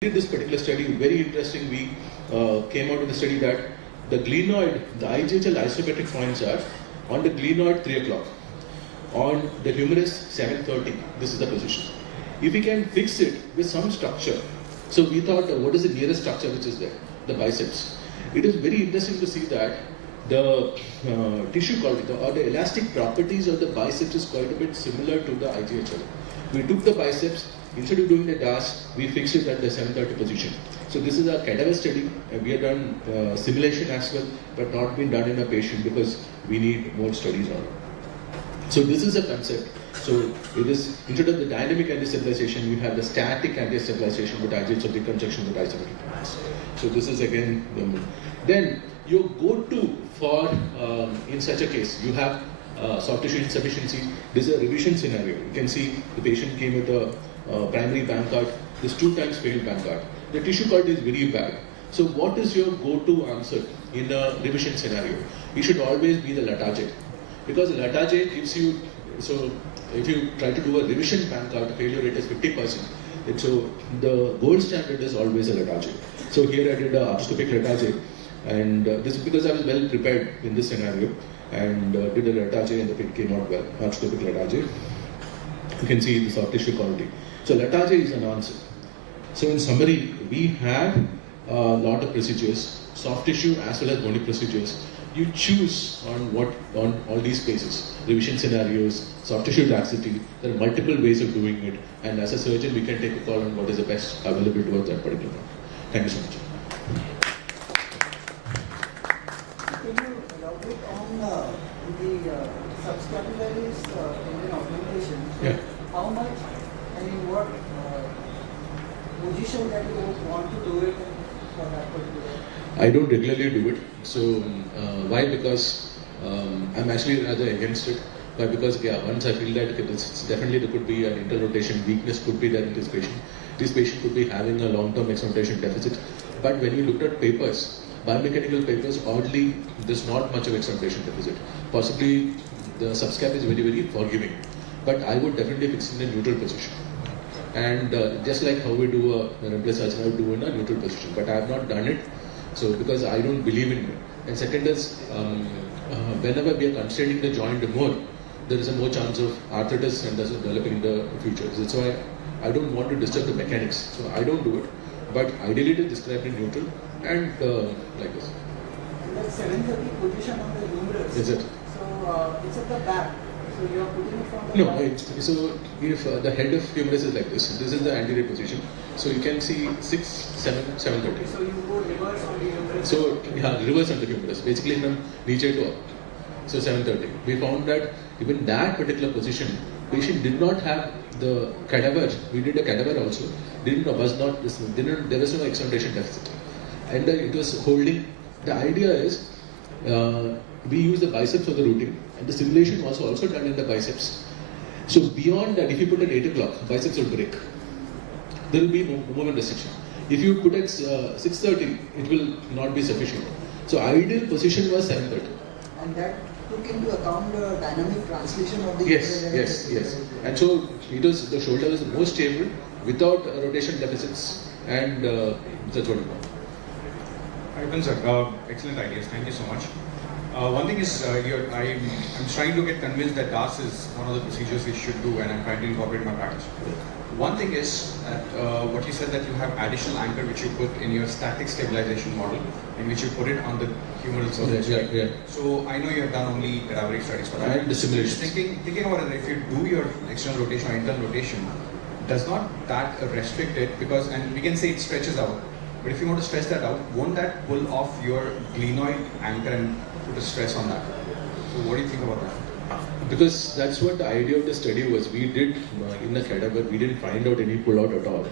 did this particular study, very interesting. We came out with the study that the glenoid, the IGHL isometric points are on the glenoid 3 o'clock, on the humerus 7:30. This is the position. If we can fix it with some structure, so we thought, what is the nearest structure which is there? The biceps. It is very interesting to see that the tissue quality or the elastic properties of the biceps is quite a bit similar to the IGHL. We took the biceps, instead of doing the DAS, we fixed it at the 7:30 position. So this is a cadaver study. We have done simulation as well, but not been done in a patient because we need more studies on it. So this is a concept. So it is, instead of the dynamic anti-stabilization, we have the static anti-stabilization with IGHL reconstruction with isometric points. So this is again then your go-to for in such a case, you have soft tissue insufficiency. This is a revision scenario. You can see the patient came with a primary Bankart. This 2 times failed Bankart. The tissue quality is very bad. So what is your go-to answer in a revision scenario? It should always be the Latarjet, because Latarjet gives you, so if you try to do a revision Bankart, failure rate is 50%. And so the gold standard is always a Latarjet. So here I did a arthroscopic Latarjet, and this is because I was well prepared in this scenario, and did a Latarjet and the pit came out well, arthroscopic Latarjet. You can see the soft tissue quality. So Latarjet is an answer. So in summary, we have a lot of procedures, soft tissue as well as bony procedures. You choose on all these spaces, revision scenarios, soft tissue laxity. There are multiple ways of doing it, and as a surgeon, we can take a call on what is the best available towards that particular one. Thank you so much. Can you elaborate on the subscapularis tendon augmentation? Yeah. How much and in what position that you want to do it for that particular? I don't regularly do it. So why? Because I'm actually rather against it. Why? Because once I feel that definitely there could be an interrotation weakness could be there in this patient. This patient could be having a long-term externalization deficit. But when you looked at papers, biomechanical papers, oddly, there's not much of externalization deficit. Possibly the subscap is very, very forgiving. But I would definitely fix in a neutral position. And just like how we do a replacement, I would do in a neutral position. But I have not done it. So because I don't believe in it. And second is, whenever we are constraining the joint more, there is a more chance of arthritis and doesn't develop in the future. That's why I don't want to disturb the mechanics. So I don't do it. But ideally it is described in neutral and like this. And that 7:30 position on the humerus. Is it? So it's at the back. So you are putting it from the No, back. so if the head of humerus is like this is the anterior position. So you can see 6, 7, 7:30. So you go reverse on the humerus. So yeah, reverse on the humerus, basically from niche to up. So 7:30. We found that even that particular position, patient did not have the cadaver. We did a cadaver also. There was no externalization deficit, and it was holding. The idea is we use the biceps for the routing, and the simulation was also done in the biceps. So beyond that, if you put at 8 o'clock, biceps will break. There will be no movement restriction. If you put at 6:30, it will not be sufficient. So ideal position was 7:30. And that took into account the dynamic translation of the Yes. And so it was, the shoulder was more stable without rotation deficits, and that's what it was. Ayyappan sir, excellent ideas. Thank you so much. One thing is, I'm trying to get convinced that DAS is one of the procedures we should do, and I'm trying to incorporate in my practice. One thing is that what you said, that you have additional anchor which you put in your static stabilization model, in which you put it on the humeral surface. Yeah. So I know you have done only cadaveric studies, but I'm the simulations. thinking about it. If you do your external rotation or internal rotation, does not that restrict it? Because, and we can say it stretches out, but if you want to stretch that out, won't that pull off your glenoid anchor and put a stress on that? So what do you think about that? Because that's what the idea of the study was. We did in the cadaver, we didn't find out any pull-out at all.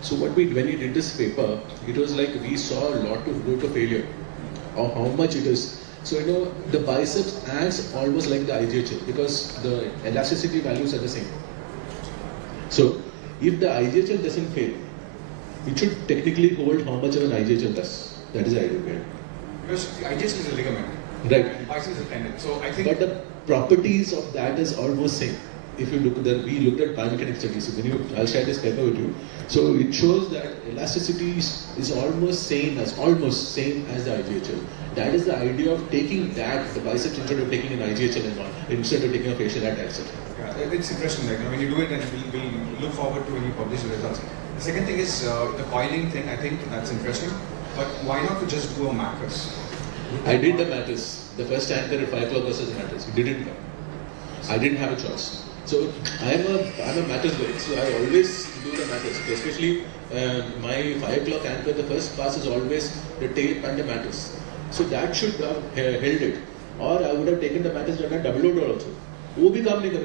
So when we did this paper, it was like we saw a lot of route of failure, or how much it is. So the biceps acts almost like the IGHL because the elasticity values are the same. So if the IGHL doesn't fail, it should technically hold how much of an IGHL does. That is the idea behind it. Because IGHL is a ligament. Right. And biceps is a tendon. So I think. But the properties of that is almost same. if you look at we looked at biomechanics studies. So I'll share this paper with you. So it shows that elasticity is almost same as the IGHL. That is the idea of taking the biceps instead of taking an IGHL and one, instead of taking a facial etc. Yeah, it's interesting. Like, when you do it, and we'll look forward to when you publish the results. The second thing is the coiling thing. I think that's interesting. But why not to just do a mattress? I did the mattress. The first anchor at 5 o'clock was a mattress. We didn't know. I didn't have a choice. So I'm a mattress guy. So I always do the mattress. Especially my 5 o'clock anchor, the first pass is always the tape and the mattress. So that should have held it. Or I would have taken the mattress and done double load also.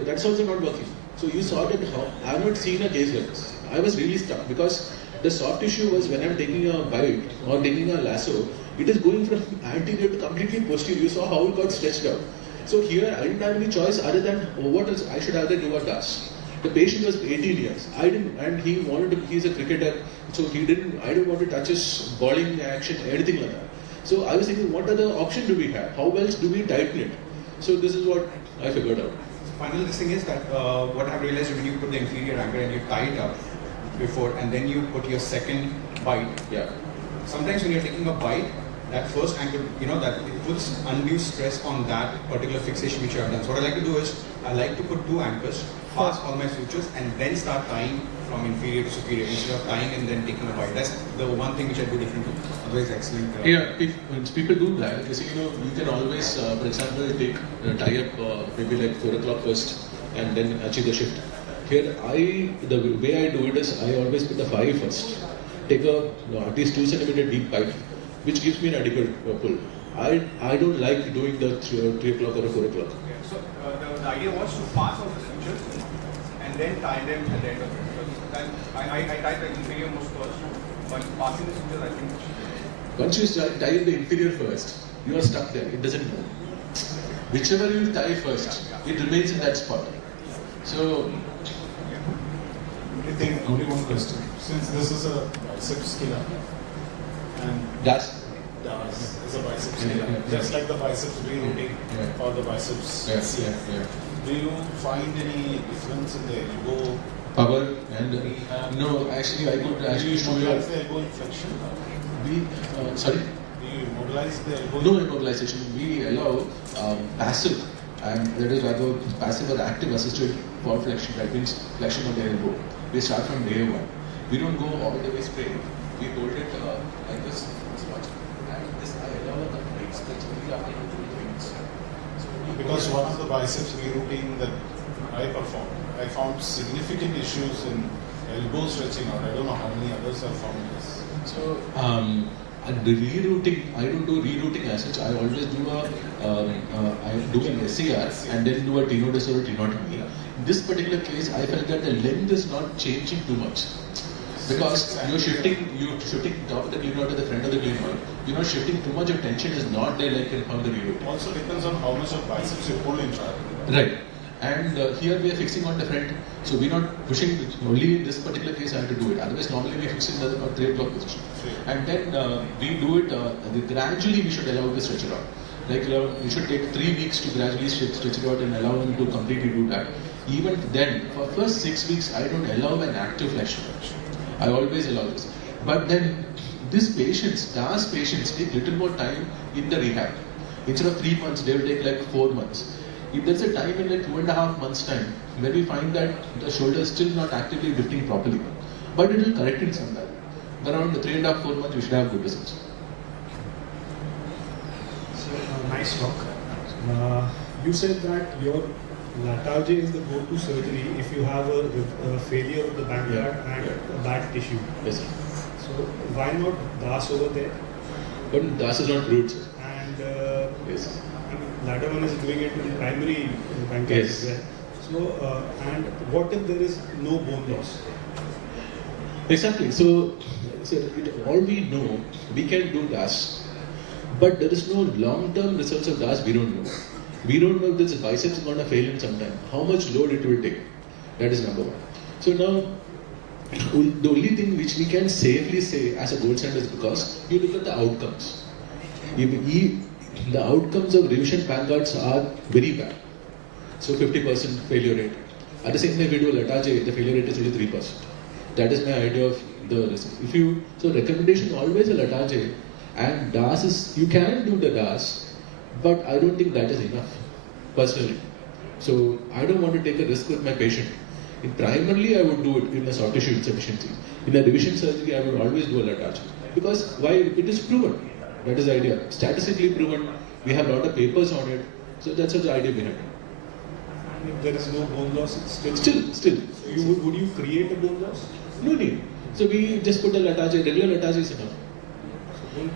That's also not working. So you saw that I have not seen a case like this. I was really stuck because the soft tissue was when I'm taking a bite or taking a lasso, it is going from anterior to completely posterior. You saw how it got stretched out. So here I didn't have any choice other than what else I should either do or DAS. The patient was 18 years. I didn't, and he's a cricketer, so I didn't want to touch his bowling action, anything like that. So I was thinking, what other option do we have? How else do we tighten it? So this is what I figured out. Final thing is that what I've realized when you put the inferior anchor and you tie it up before and then you put your second bite. Yeah. Sometimes when you're taking a bite, that first anchor, that it puts undue stress on that particular fixation which you have done. So what I like to do is, I like to put 2 anchors, pass all my sutures, and then start tying from inferior to superior instead of tying and then taking a bite. That's the one thing which I do differently. Otherwise, excellent. When people do that, you see, you can always, for example, tie up maybe like 4 o'clock first and then achieve the shift. Here, the way I do it is, I always put the 5 first. Take at least 2 centimeter deep bite, which gives me an adequate pull. I don't like doing the 3 o'clock or 4 o'clock. Okay. So the idea was to pass all the sutures and then tie them at the end of it. I tie the inferior most first, but passing the sutures, I think. Once you tie in the inferior first, you are stuck there. It doesn't move. Whichever you tie first, it remains in that spot. So, I think only one question. Since this is a bicep scalar, and DAS is a bicep scalar, just like the biceps rerouting or the biceps CF. Do you find any difference in the elbow power and no, actually I could actually show you. Mobilize the elbow inflection? Sorry? Do you mobilize the elbow? No immobilization. We allow passive, and that is rather passive or active assisted fall flexion. That means flexion of the elbow. We start from day 1. We don't go all the way straight. We hold it like this. And this I allow a complete stretch only after 2 minutes. Because one of the biceps rerouting that I performed, I found significant issues in elbow stretching out. I don't know how many others have found this. So, the rerouting, I don't do rerouting as such. I always do an SCR and then do a tenodeus or a tenotomy. In this particular case, I felt that the length is not changing too much. Because you're shifting top of the glenoid to the front of the glenoid. You're not shifting too much of tension is not there like in the rerouting. Also depends on how much of biceps you pull in trial. Right. And here we are fixing on the front, so we're not pushing. Only in this particular case I have to do it. Otherwise, normally we fix in the 3 o'clock position. And then we do it gradually. We should allow the stretch it out. Like we should take 3 weeks to gradually stretch it out and allow them to completely do that. Even then, for first 6 weeks, I don't allow an active flexion. I always allow this. But then, these patients, DAS patients, take little more time in the rehab. Instead of 3 months, they will take like 4 months. If there's a time in like 2.5 months time where we find that the shoulder is still not actively lifting properly, but it will correct in some time. Around 3.5 4 months, we should have good results. So, nice talk. You said that your Latarjet is the go-to surgery if you have a failure of the backyard and a bad tissue. Yes, sir. So why not DAS over there? But DAS is not good, sir. And Yes. latter one is doing it in primary backyard as well. So and what if there is no bone loss? Exactly. So all we know, we can do DAS, but there is no long-term results of DAS. We don't know. We don't know if this biceps is going to fail in some time. How much load it will take. That is number 1. So now, the only thing which we can safely say as a gold standard is because you look at the outcomes. The outcomes of revision pancards are very bad. So 50% failure rate, At the same time, if you do a Latarjet, the failure rate is only 3%. That is my idea of the risk. So recommendation always a Latarjet, and DAS is, you can do the DAS, but I don't think that is enough, personally. So I don't want to take a risk with my patient. Primarily, I would do it in a soft tissue insufficiency. In a revision surgery, I would always do a Latarjet. Because why? It is proven. That is the idea. Statistically proven. We have a lot of papers on it. So that's the idea behind it. And if there is no bone loss, it's still. Still. So would you create a bone loss? No need. So we just put a Latarjet. Regular Latarjet is enough.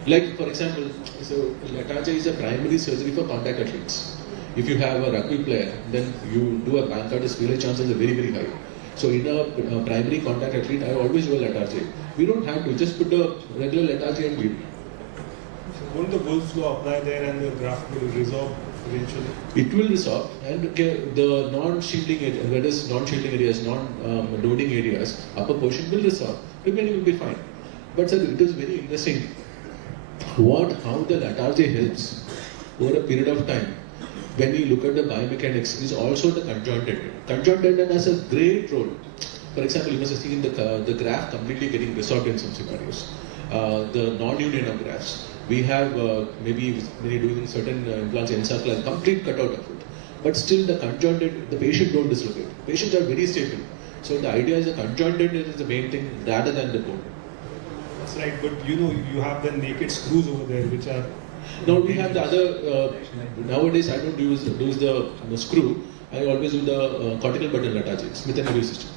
Like for example, so Latarjet is a primary surgery for contact athletes. If you have a rugby player, then you do a pancreatitis failure chances are very, very high. So in a primary contact athlete, I always do a Latarjet. We don't have to, just put a regular Latarjet and bleed. So won't the Wolff's law apply there and the graft will resolve eventually? It will resolve, and the non-shielding areas, that is non-shielding areas, non-loading areas, upper portion will resolve. Remaining will be fine. But sir, it is very interesting how the Latarjet helps over a period of time. When we look at the biomechanics, is also the conjoint tendon. Conjoint tendon has a great role. For example, you must have seen the graft completely getting resolved in some scenarios. The non-union of grafts. We have maybe when you're doing certain implants, encircle, complete cutout of it. But still the conjoint tendon, the patient don't dislocate. Patients are very stable. So the idea is the conjoint tendon is the main thing rather than the bone. That's right, but you have the naked screws over there which are... Now we have the other, nowadays I don't use the screw, I always do the cortical button Latarjet, Smith & Nephew system.